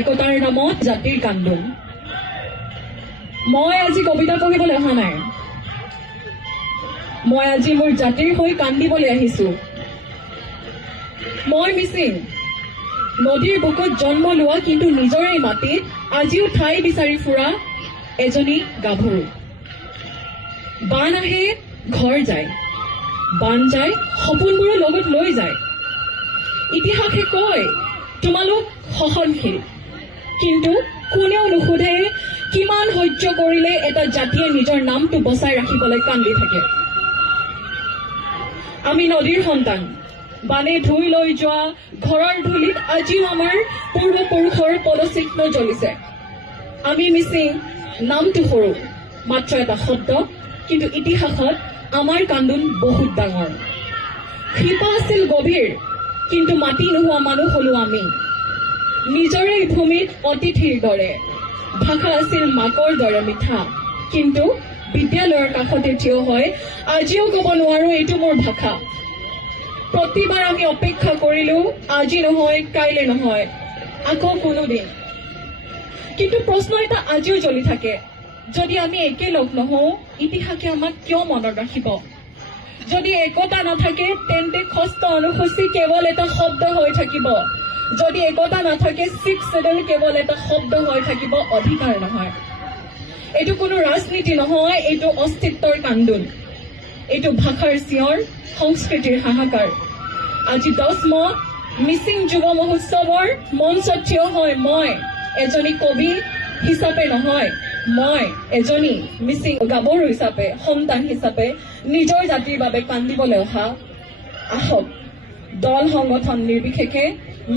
একতাৰ নামত জাতিৰ কান্দোন। মই আজি কবিতা পঢ়িবলৈ অহা নাই, মই আজি মোৰ জাতিৰ হৈ কান্দিবলৈ আহিছো। মই মিচিং, নদীৰ বুকুত জন্ম লোৱা কিন্তু নিজৰে মাটিত আজিও ঠাই বিচাৰি ফুৰা এজনী গাভৰু। বান আহে ঘৰ যায়, বান যায় সপোনবোৰৰ লগত লৈ যায়। ইতিহাসে কয় তোমালোক সহনশীল, কিন্তু কোনেও নুসুধে কিমান সহ্য কৰিলে এটা জাতিয়ে নিজৰ নামটো বচাই ৰাখিবলৈ কান্দি থাকে। আমি নদীৰ সন্তান, বানে ধুই লৈ যোৱা ঘৰৰ ধূলিত আজিও আমাৰ পূৰ্বপুৰুষৰ পদচিহ্ন জ্বলিছে। আমি মিচিং, নামটো সৰু, মাত্ৰ এটা শব্দ, কিন্তু ইতিহাসত আমাৰ কান্দোন বহুত ডাঙৰ। শিপা আছিল গভীৰ, কিন্তু মাটি নোহোৱা মানুহ হলো আমি। নিজৰে ভূমিত অতিথিৰ দৰে, ভাষা আছিল মাকৰ দৰে মিঠা, কিন্তু বিদ্যালয়ৰ কাষতে থিয় হয় আজিও ক'ব নোৱাৰো এইটো মোৰ ভাষা। প্ৰতিবাৰ আমি অপেক্ষা কৰিলো, আজি নহয়, কাইলে নহয়, আকৌ কোনোদিন। কিন্তু প্ৰশ্ন এটা আজিও জ্বলি থাকে, যদি আমি একেলগ নহওঁ ইতিহাসে আমাক কিয় মনত ৰাখিব? যদি একতা নাথাকে তেন্তে ষষ্ঠ অনুসূচী কেৱল এটা শব্দ হৈ থাকিব। যদি একতা নাথাকে 6th শিডিউল কেৱল এটা শব্দ হৈ থাকিব, অধিকাৰ নহয়। এইটো কোনো ৰাজনীতি নহয়, এইটো অস্তিত্বৰ কান্দোন, এইটো ভাষাৰ চিঞৰ, সংস্কৃতিৰ হাহাকাৰ। আজি 10 মিচিং যুৱ মহোৎসৱৰ মঞ্চত থিয় হয় মই এজনী কবি হিচাপে নহয়, মই এজনী মিচিং গাভৰু হিচাপে, সন্তান হিচাপে নিজৰ জাতিৰ বাবে কান্দিবলৈ অহা। আহক দল সংগঠন নিৰ্বিশেষে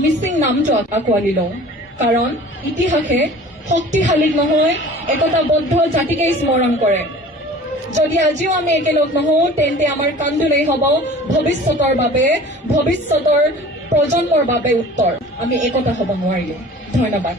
মিচিং নামটো আঁকোৱালি লওঁ, কাৰণ ইতিহাসে শক্তিশালীক নহয় একতাবদ্ধ জাতিকেই স্মৰণ কৰে। যদি আজিও আমি একেলগ নহওঁ তেন্তে আমাৰ কান্দোনেই হ'ব ভৱিষ্যতৰ বাবে, ভৱিষ্যতৰ প্ৰজন্মৰ বাবে উত্তৰ। আমি একতা হ'ব নোৱাৰিলো। ধন্যবাদ।